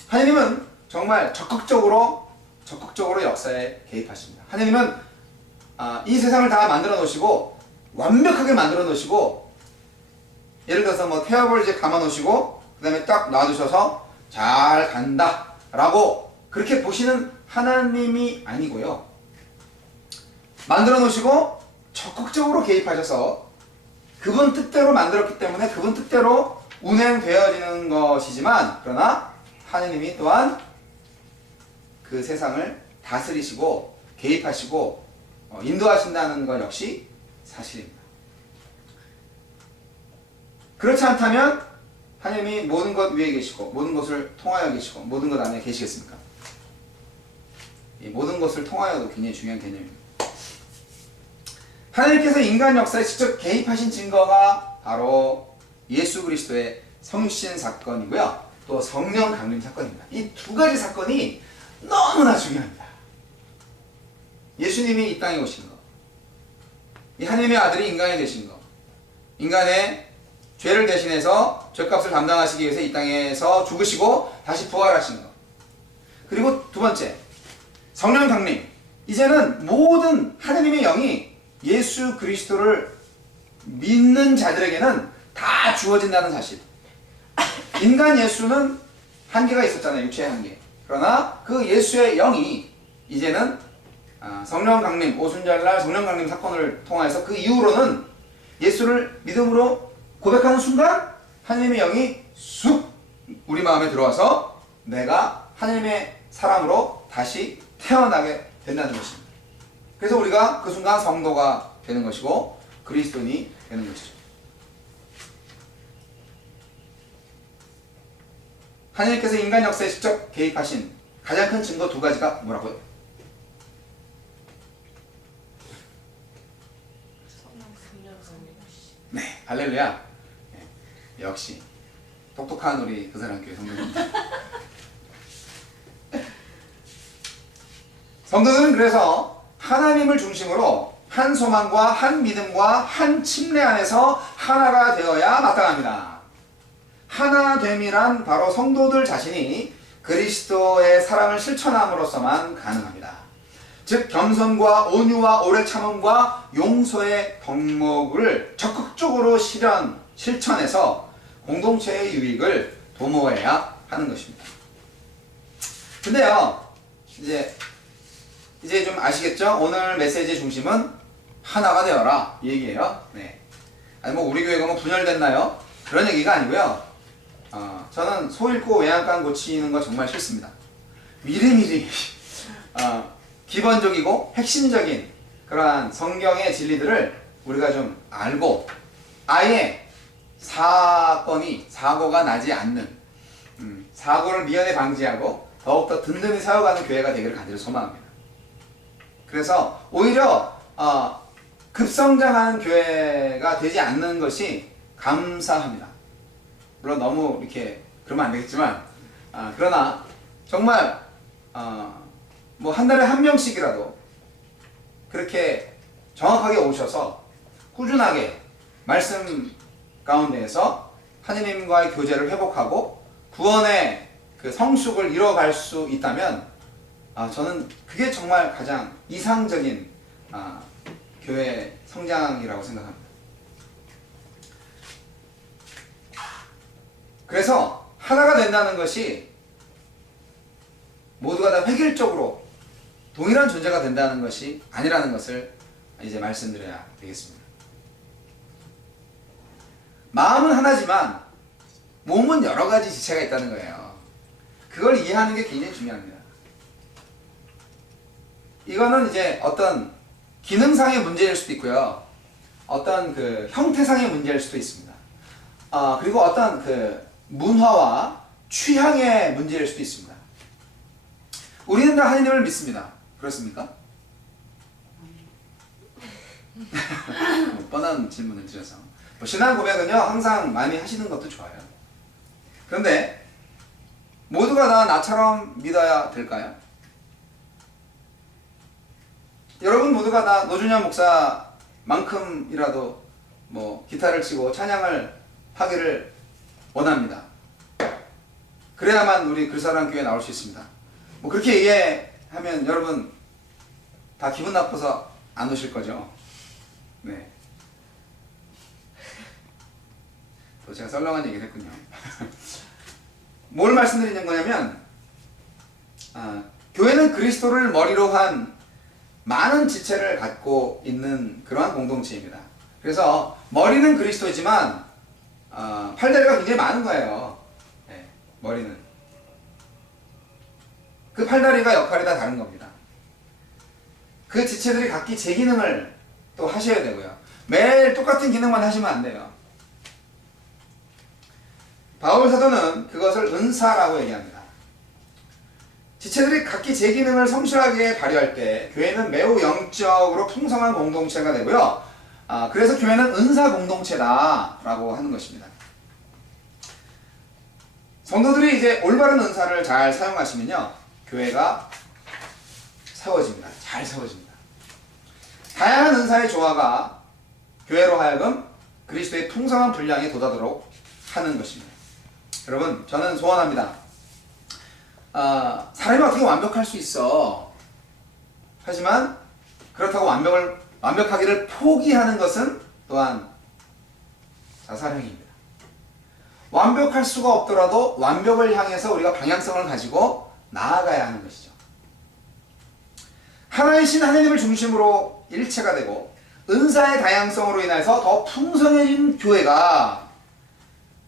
하나님은 정말 적극적으로 역사에 개입하십니다. 하나님은 이 세상을 다 만들어 놓으시고 완벽하게 만들어 놓으시고, 예를 들어서 뭐 태엽을 이제 감아 놓으시고 그 다음에 딱 놔두셔서 잘 간다 라고 그렇게 보시는 하나님이 아니고요, 만들어 놓으시고 적극적으로 개입하셔서 그분 뜻대로 만들었기 때문에 그분 뜻대로 운행되어지는 것이지만, 그러나 하나님이 또한 그 세상을 다스리시고 개입하시고 인도하신다는 것 역시 사실입니다. 그렇지 않다면 하나님이 모든 것 위에 계시고 모든 것을 통하여 계시고 모든 것 안에 계시겠습니까? 이 모든 것을 통하여도 굉장히 중요한 개념입니다. 하나님께서 인간 역사에 직접 개입하신 증거가 바로 예수 그리스도의 성육신 사건이고요, 또 성령 강림 사건입니다. 이 두 가지 사건이 너무나 중요합니다. 예수님이 이 땅에 오신 것, 이 하나님의 아들이 인간이 되신 것, 인간의 죄를 대신해서 죄값을 담당하시기 위해서 이 땅에서 죽으시고 다시 부활하신 것, 그리고 두 번째 성령 강림. 이제는 모든 하나님의 영이 예수 그리스도를 믿는 자들에게는 다 주어진다는 사실. 인간 예수는 한계가 있었잖아요. 육체의 한계. 그러나 그 예수의 영이 이제는 성령 강림, 오순절날 성령 강림 사건을 통해서 그 이후로는 예수를 믿음으로 고백하는 순간 하나님의 영이 쑥 우리 마음에 들어와서 내가 하나님의 사람으로 다시 태어나게 된다는 것입니다. 그래서 우리가 그 순간 성도가 되는 것이고 그리스도인이 되는 것이죠. 하나님께서 인간 역사에 직접 개입하신 가장 큰 증거 두 가지가 뭐라고요? 네, 할렐루야. 네, 역시 똑똑한 우리 그사랑교회 성도입니다. 성도는 그래서 하나님을 중심으로 한 소망과 한 믿음과 한 침례 안에서 하나가 되어야 마땅합니다. 하나됨이란 바로 성도들 자신이 그리스도의 사랑을 실천함으로써만 가능합니다. 즉 겸손과 온유와 오래 참음과 용서의 덕목을 적극적으로 실천해서 공동체의 유익을 도모해야 하는 것입니다. 근데요, 이제 좀 아시겠죠? 오늘 메시지의 중심은 하나가 되어라 이 얘기예요. 네. 아니 뭐 우리 교회가 뭐 분열됐나요? 그런 얘기가 아니고요. 저는 소 잃고 외양간 고치는 거 정말 싫습니다. 미리미리 기본적이고 핵심적인 그러한 성경의 진리들을 우리가 좀 알고 아예 사고가 나지 않는 사고를 미연에 방지하고 더욱더 든든히 세워가는 교회가 되기를 간절히 소망합니다. 그래서 오히려 급성장하는 교회가 되지 않는 것이 감사합니다. 물론 너무 이렇게 그러면 안 되겠지만 그러나 정말 뭐 한 달에 한 명씩이라도 그렇게 정확하게 오셔서 꾸준하게 말씀 가운데에서 하느님과의 교제를 회복하고 구원의 그 성숙을 이뤄갈 수 있다면 저는 그게 정말 가장 이상적인 교회 성장이라고 생각합니다. 그래서 하나가 된다는 것이 모두가 다 획일적으로 동일한 존재가 된다는 것이 아니라는 것을 이제 말씀드려야 되겠습니다. 마음은 하나지만 몸은 여러 가지 지체가 있다는 거예요. 그걸 이해하는 게 굉장히 중요합니다. 이거는 이제 어떤 기능상의 문제일 수도 있고요. 어떤 그 형태상의 문제일 수도 있습니다. 그리고 어떤 그 문화와 취향의 문제일 수도 있습니다. 우리는 다 하느님을 믿습니다. 그렇습니까? 뻔한 질문을 드려서 신앙 고백은요 항상 많이 하시는 것도 좋아요. 그런데 모두가 다 나처럼 믿어야 될까요? 여러분 모두가 다 노준현 목사만큼이라도 뭐 기타를 치고 찬양을 하기를 원합니다. 그래야만 우리 글사랑 교회에 나올 수 있습니다. 뭐 그렇게 얘기하면 여러분 다 기분 나빠서 안 오실 거죠? 네. 또 제가 썰렁한 얘기를 했군요. 뭘 말씀드리는 거냐면 교회는 그리스도를 머리로 한 많은 지체를 갖고 있는 그러한 공동체입니다. 그래서 머리는 그리스도지만 팔다리가 굉장히 많은 거예요. 네, 머리는. 그 팔다리가 역할이 다 다른 겁니다. 그 지체들이 각기 제 기능을 또 하셔야 되고요. 매일 똑같은 기능만 하시면 안 돼요. 바울 사도는 그것을 은사라고 얘기합니다. 지체들이 각기 제 기능을 성실하게 발휘할 때 교회는 매우 영적으로 풍성한 공동체가 되고요. 그래서 교회는 은사 공동체다라고 하는 것입니다. 성도들이 이제 올바른 은사를 잘 사용하시면요, 교회가 세워집니다. 잘 세워집니다. 다양한 은사의 조화가 교회로 하여금 그리스도의 풍성한 분량에 도달하도록 하는 것입니다. 여러분, 저는 소원합니다. 사람이 어떻게 완벽할 수 있어? 하지만 그렇다고 완벽하기를 포기하는 것은 또한 자살행위입니다. 완벽할 수가 없더라도 완벽을 향해서 우리가 방향성을 가지고 나아가야 하는 것이죠. 하나의 신 하나님을 중심으로 일체가 되고 은사의 다양성으로 인해서 더 풍성해진 교회가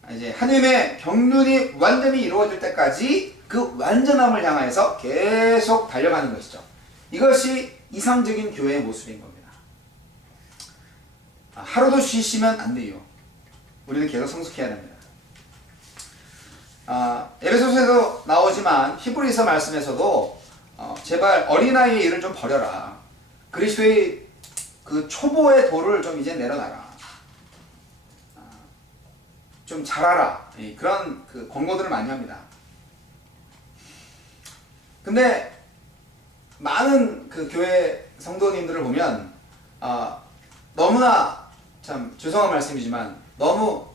이제 하나님의 경륜이 완전히 이루어질 때까지 그 완전함을 향해서 계속 달려가는 것이죠. 이것이 이상적인 교회의 모습인 겁니다. 하루도 쉬시면 안 돼요. 우리는 계속 성숙해야 됩니다. 에베소서에도 나오지만 히브리서 말씀에서도 제발 어린아이의 일을 좀 버려라. 그리스도의 그 초보의 도를 좀 이제 내려놔라. 좀 잘하라. 그런 그 권고들을 많이 합니다. 근데 많은 그 교회 성도님들을 보면 너무나 참 죄송한 말씀이지만 너무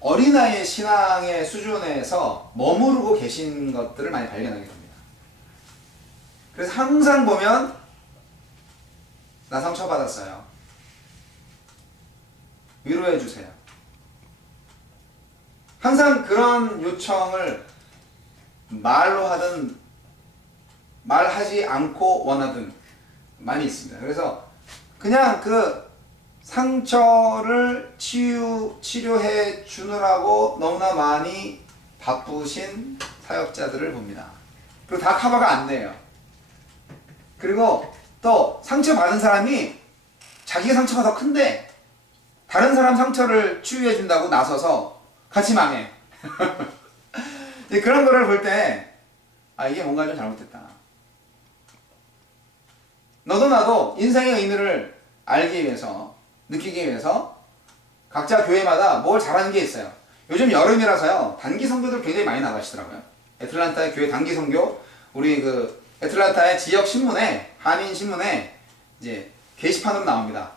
어린아이의 신앙의 수준에서 머무르고 계신 것들을 많이 발견하게 됩니다. 그래서 항상 보면 나 상처받았어요. 위로해 주세요. 항상 그런 요청을 말로 하든 말하지 않고 원하든 많이 있습니다. 그래서 그냥 그 상처를 치료해 주느라고 너무나 많이 바쁘신 사역자들을 봅니다. 그리고 다 커버가 안 돼요. 그리고 또 상처받은 사람이 자기의 상처가 더 큰데 다른 사람 상처를 치유해 준다고 나서서 같이 망해. 그런 거를 볼 때 이게 뭔가 좀 잘못됐다. 너도 나도 인생의 의미를 알기 위해서, 느끼기 위해서 각자 교회마다 뭘 잘하는 게 있어요. 요즘 여름이라서요, 단기 선교들 굉장히 많이 나가시더라고요. 애틀란타의 교회 단기 선교, 우리 그 애틀란타의 지역 신문에, 한인 신문에 이제 게시판으로 나옵니다.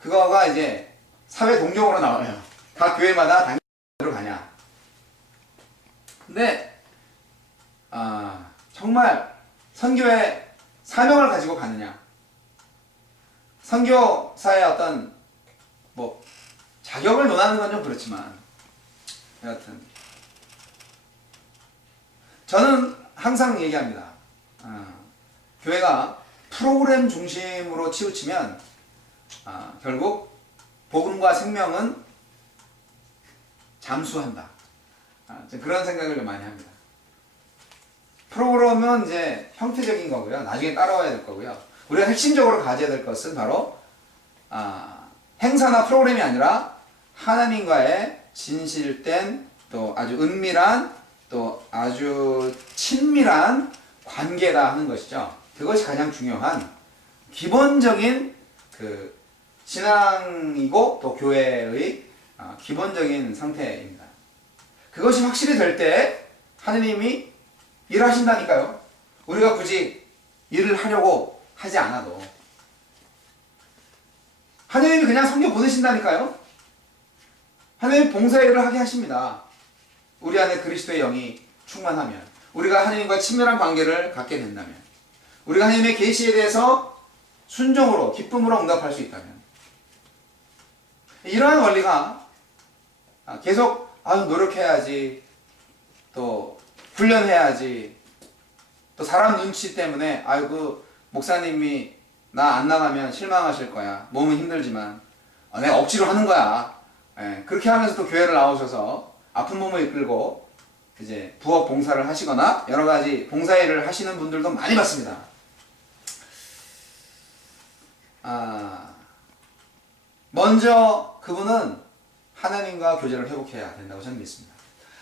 그거가 이제 사회 동정으로 나와요. 각 교회마다 단기 선교로 가냐. 근데 정말 선교의 사명을 가지고 가느냐. 선교사의 어떤 뭐 자격을 논하는 건 좀 그렇지만 여하튼 저는 항상 얘기합니다. 교회가 프로그램 중심으로 치우치면 결국 복음과 생명은 잠수한다. 그런 생각을 좀 많이 합니다. 프로그램은 이제 형태적인 거고요. 나중에 따라와야 될 거고요. 우리가 핵심적으로 가져야 될 것은 바로 행사나 프로그램이 아니라 하나님과의 진실된 또 아주 은밀한 또 아주 친밀한 관계다 하는 것이죠. 그것이 가장 중요한 기본적인 그 신앙이고 또 교회의 기본적인 상태입니다. 그것이 확실히 될 때 하느님이 일하신다니까요. 우리가 굳이 일을 하려고 하지 않아도 하느님이 그냥 섬겨 보내신다니까요. 하느님이 봉사의 일을 하게 하십니다. 우리 안에 그리스도의 영이 충만하면, 우리가 하느님과 친밀한 관계를 갖게 된다면, 우리가 하느님의 계시에 대해서 순종으로 기쁨으로 응답할 수 있다면, 이러한 원리가 계속 노력해야지, 또 훈련해야지, 또 사람 눈치 때문에 아이고 목사님이 나 안 나가면 실망하실 거야, 몸은 힘들지만 내가 억지로 하는 거야, 그렇게 하면서 또 교회를 나오셔서 아픈 몸을 이끌고 이제 부업 봉사를 하시거나 여러 가지 봉사일을 하시는 분들도 많이 봤습니다. 먼저 그분은 하나님과 교제를 회복해야 된다고 저는 믿습니다.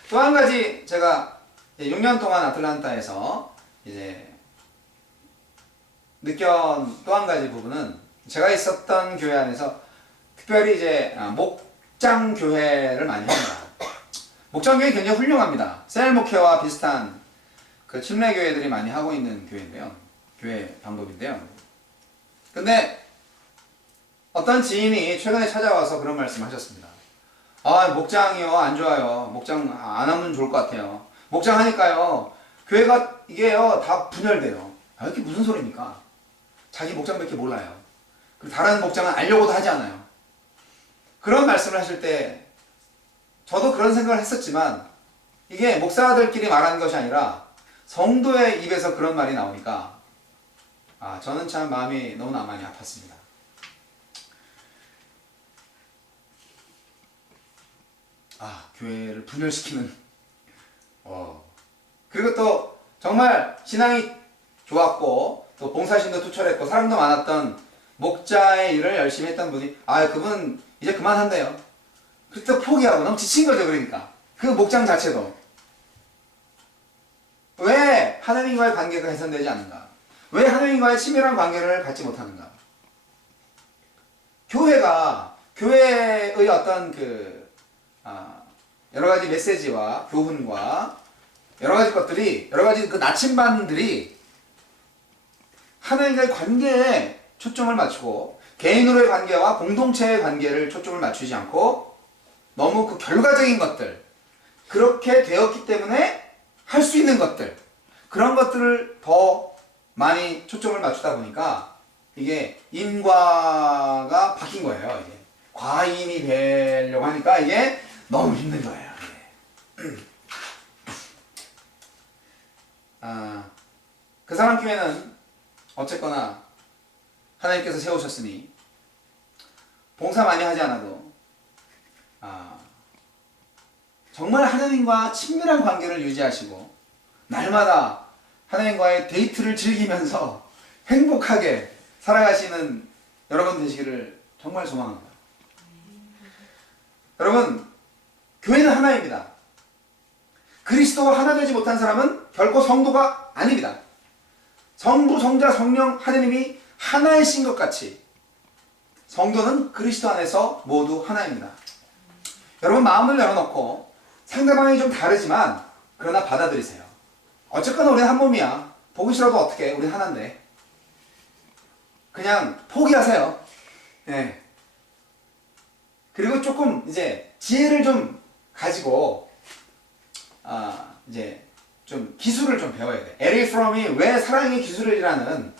또 한 가지 제가 6년 동안 아틀란타에서 이제 느꼈던 또 한 가지 부분은 제가 있었던 교회 안에서 특별히 이제 목장 교회를 많이 합니다. 목장 교회 굉장히 훌륭합니다. 셀 목회와 비슷한 그 침례 교회들이 많이 하고 있는 교회인데요. 교회 방법인데요. 근데 어떤 지인이 최근에 찾아와서 그런 말씀을 하셨습니다. 목장이요 안 좋아요. 목장 안 하면 좋을 것 같아요. 목장 하니까요 교회가 이게요 다 분열돼요. 이게 무슨 소리입니까? 자기 목장밖에 몰라요. 그리고 다른 목장은 알려고도 하지 않아요. 그런 말씀을 하실 때 저도 그런 생각을 했었지만 이게 목사들끼리 말하는 것이 아니라 성도의 입에서 그런 말이 나오니까 저는 참 마음이 너무나 많이 아팠습니다. 교회를 분열시키는 그리고 또 정말 신앙이 좋았고 또 봉사심도 투철했고 사람도 많았던 목자의 일을 열심히 했던 분이 그분 이제 그만한대요. 그때 포기하고 너무 지친 거죠. 그러니까 그 목장 자체도 왜 하나님과의 관계가 개선되지 않는가? 왜 하나님과의 친밀한 관계를 갖지 못하는가? 교회가 교회의 어떤 여러 가지 메시지와 교훈과 여러 가지 것들이 여러 가지 그 나침반들이 하나님과의 관계에 초점을 맞추고 개인으로의 관계와 공동체의 관계를 초점을 맞추지 않고 너무 그 결과적인 것들 그렇게 되었기 때문에 할 수 있는 것들 그런 것들을 더 많이 초점을 맞추다 보니까 이게 인과가 바뀐 거예요. 이게 과인이 되려고 하니까 이게 너무 힘든 거예요. 그 사람 교회는 어쨌거나 하나님께서 세우셨으니 봉사 많이 하지 않아도 정말 하나님과 친밀한 관계를 유지하시고 날마다 하나님과의 데이트를 즐기면서 행복하게 살아가시는 여러분 되시기를 정말 소망합니다. 여러분, 교회는 하나입니다. 그리스도와 하나 되지 못한 사람은 결코 성도가 아닙니다. 성부, 성자, 성령, 하느님이 하나이신 것 같이 성도는 그리스도 안에서 모두 하나입니다. 여러분 마음을 열어놓고 상대방이 좀 다르지만 그러나 받아들이세요. 어쨌거나 우리는 한 몸이야. 보기 싫어도 어떻게 해? 우리 하나인데. 그냥 포기하세요. 네. 그리고 조금 이제 지혜를 좀 가지고 이제 좀 기술을 좀 배워야 돼. 에릭 프롬이 왜 사랑의 기술이라는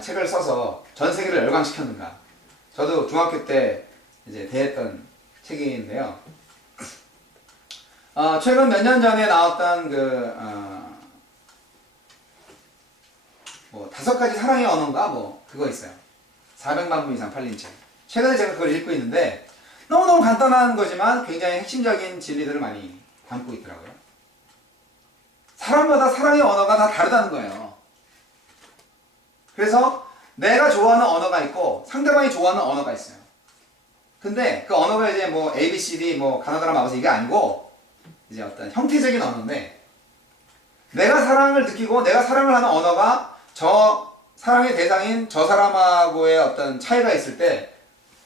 책을 써서 전 세계를 열광시켰는가. 저도 중학교 때 이제 대했던 책인데요. 최근 몇 년 전에 나왔던 뭐 5가지 사랑의 언어인가 뭐 그거 있어요. 400만 부 이상 팔린 책. 최근에 제가 그걸 읽고 있는데 너무너무 간단한 거지만 굉장히 핵심적인 진리들을 많이 담고 있더라고요. 사람마다 사랑의 언어가 다 다르다는 거예요. 그래서 내가 좋아하는 언어가 있고 상대방이 좋아하는 언어가 있어요. 근데 그 언어가 이제 뭐 A, B, C, D 뭐 가나다라 마우스 이게 아니고 이제 어떤 형태적인 언어인데 내가 사랑을 느끼고 내가 사랑을 하는 언어가 저 사랑의 대상인 저 사람하고의 어떤 차이가 있을 때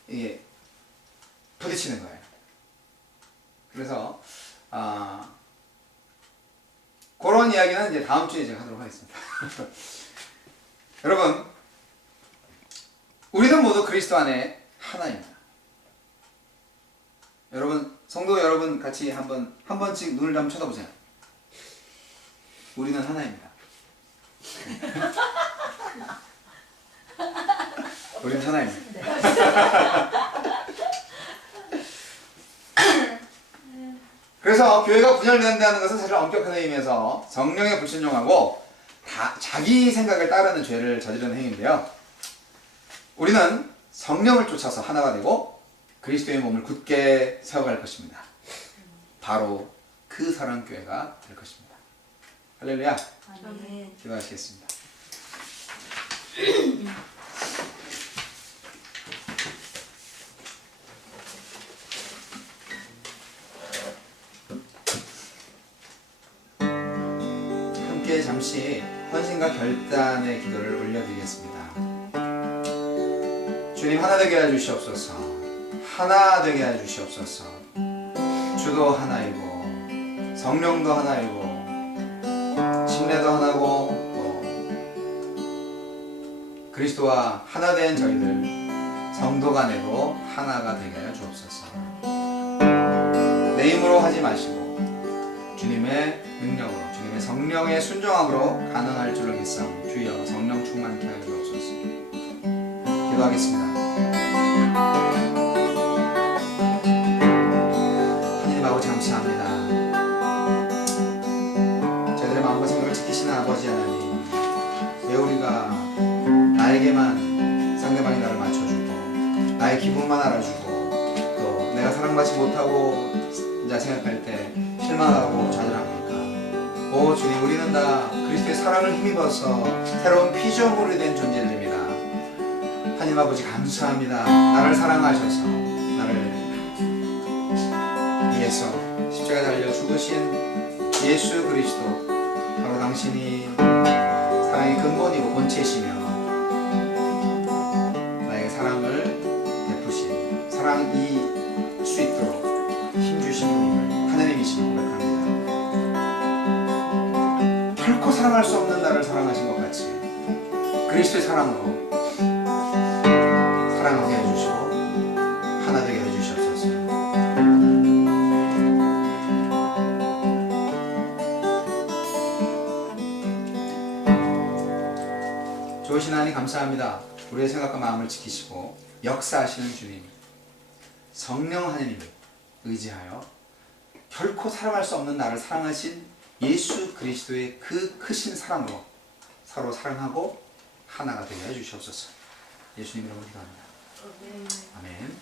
이게 부딪히는 거예요. 그래서 그런 이야기는 이제 다음 주에 제가 하도록 하겠습니다. 여러분, 우리는 모두 그리스도 안에 하나입니다. 여러분, 성도 여러분 같이 한 번씩 눈을 한번 쳐다보세요. 우리는 하나입니다. 우리는 하나입니다. 그래서 교회가 분열된다는 것은 사실 엄격한 의미에서 성령에 불순종하고 자기 생각을 따르는 죄를 저지르는 행위인데요. 우리는 성령을 쫓아서 하나가 되고 그리스도의 몸을 굳게 세워갈 것입니다. 바로 그 사랑교회가 될 것입니다. 할렐루야. 아멘. 기도하시겠습니다. 함께 잠시 헌신과 결단의 기도를 올려드리겠습니다. 주님, 하나 되게 해주시옵소서. 하나 되게 해주시옵소서. 주도 하나이고 성령도 하나이고 침례도 하나고 또 그리스도와 하나 된 저희들 성도 간에도 하나가 되게 하여 주옵소서. 내 힘으로 하지 마시고 주님의 능력으로, 주님의 성령의 순종함으로 가능할 줄을 믿사오니 주여 성령 충만케 하여 주옵소서. 기도하겠습니다. 하나님 아버지 감사합니다. 저희들의 마음과 생각을 지키시는 아버지 하나님, 왜 우리가 나에게만 상대방이 나를 맞춰주고 나의 기분만 알아주고 또 내가 사랑받지 못하고 혼자 생각할 때 실망하고 좌절합니까? 오 주님, 우리는 다 그리스도의 사랑을 힘입어서 새로운 피조물이 된 존재들입니다. 하나님 아버지 감사합니다. 나를 사랑하셔서 나를 위해서 십자가에 달려 죽으신 예수 그리스도, 바로 당신이 사랑의 근본이고 본체시며 나에게 사랑을 베푸신 사랑이 수 있도록 힘주신 분임을 하나님이심을 고백합니다. 결코 사랑할 수 없는 나를 사랑하신 것 같이 그리스도의 사랑으로 사랑하게 해주시고 하나 되게 해주시옵소서. 좋으신 하나님 감사합니다. 우리의 생각과 마음을 지키시고 역사하시는 주님, 성령 하나님을 의지하여 결코 사랑할 수 없는 나를 사랑하신 예수 그리스도의 그 크신 사랑으로 서로 사랑하고 하나가 되게 해주시옵소서. 예수님 이름으로 기도합니다. 아멘.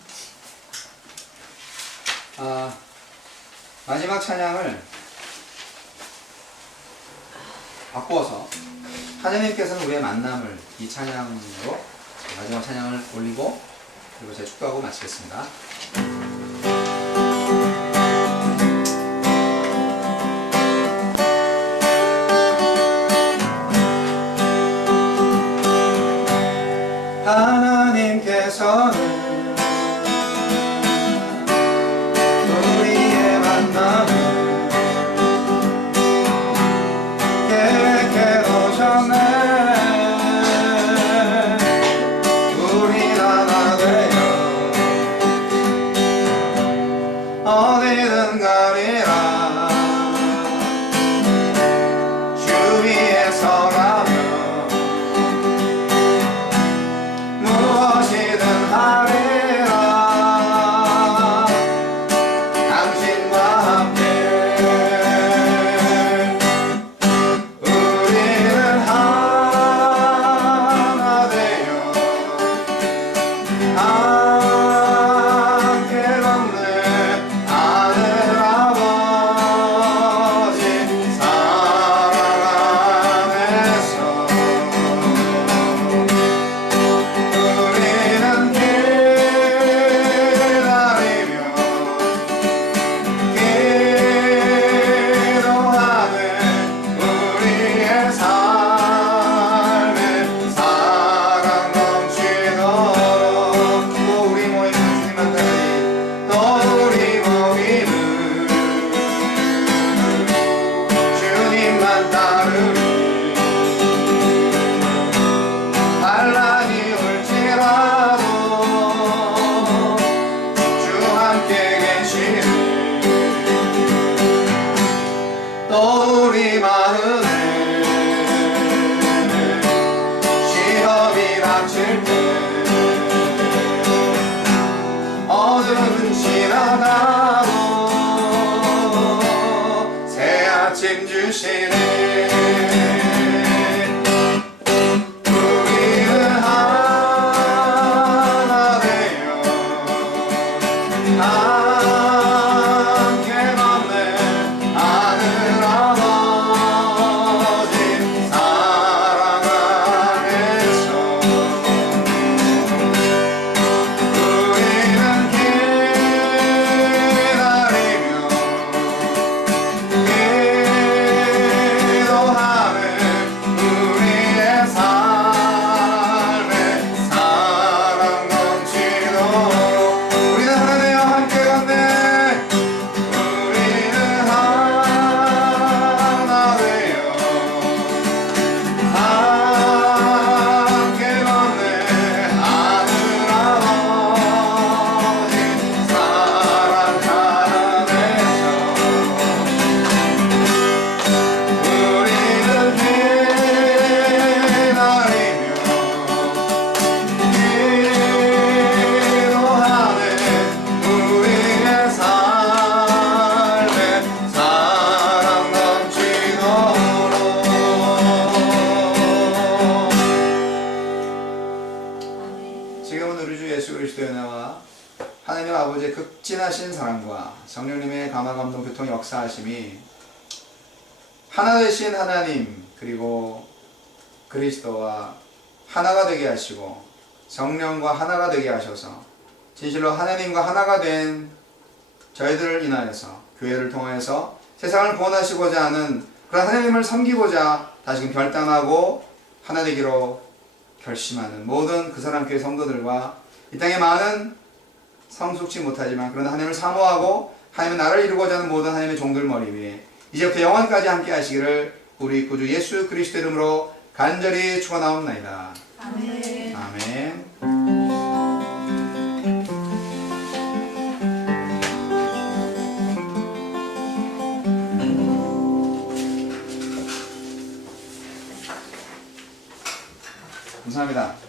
마지막 찬양을 바꾸어서 하나님께서는 우리의 만남을, 이 찬양으로 마지막 찬양을 올리고 그리고 제가 축도하고 마치겠습니다. 하나님께서는 우리의 만남을 계획해 놓으셨네. 우린 하나 되어 난 따르리 반란이 올지라도 주 함께 계시네 또 우리 마음에 시험이 닥칠 때 어둠은 지나가고 새 아침 주시네 우리는 하나 되어 함께 걷네 하늘 아버지 사랑 안에서 우리는 기다리며 기도하네 우리의 삶에 사랑 넘치도록 우리는 하나 되어 함께 걷네 우리는 하나 되어 함께 걷네 하늘 아버지 사랑 안에서 우리는 기다리며 기도하네 우리의 삶에 사랑 넘치도록 지금은 우리 주 예수 그리스도의 은혜와 하나님 아버지의 극진하신 사랑과 성령님의 감화 감동 교통 역사하심이 하나 되신 하나님 그리고 그리스도와 하나가 되게 하시고 성령과 하나가 되게 하셔서 진실로 하나님과 하나가 된 저희들을 인하여서 교회를 통하여서 세상을 구원하시고자 하는 그런 하나님을 섬기고자 다시금 결단하고 하나 되기로 결심하는 모든 그 사람 교회 성도들과 이 땅에 많은 성숙치 못하지만 그러나 하나님을 사모하고 하나님의 나라를 이루고자 하는 모든 하나님의 종들 머리 위에 이제부터 영원까지 함께 하시기를 우리 구주 예수 그리스도 이름으로 간절히 축원하옵나이다. 아멘. 아멘. 감사합니다.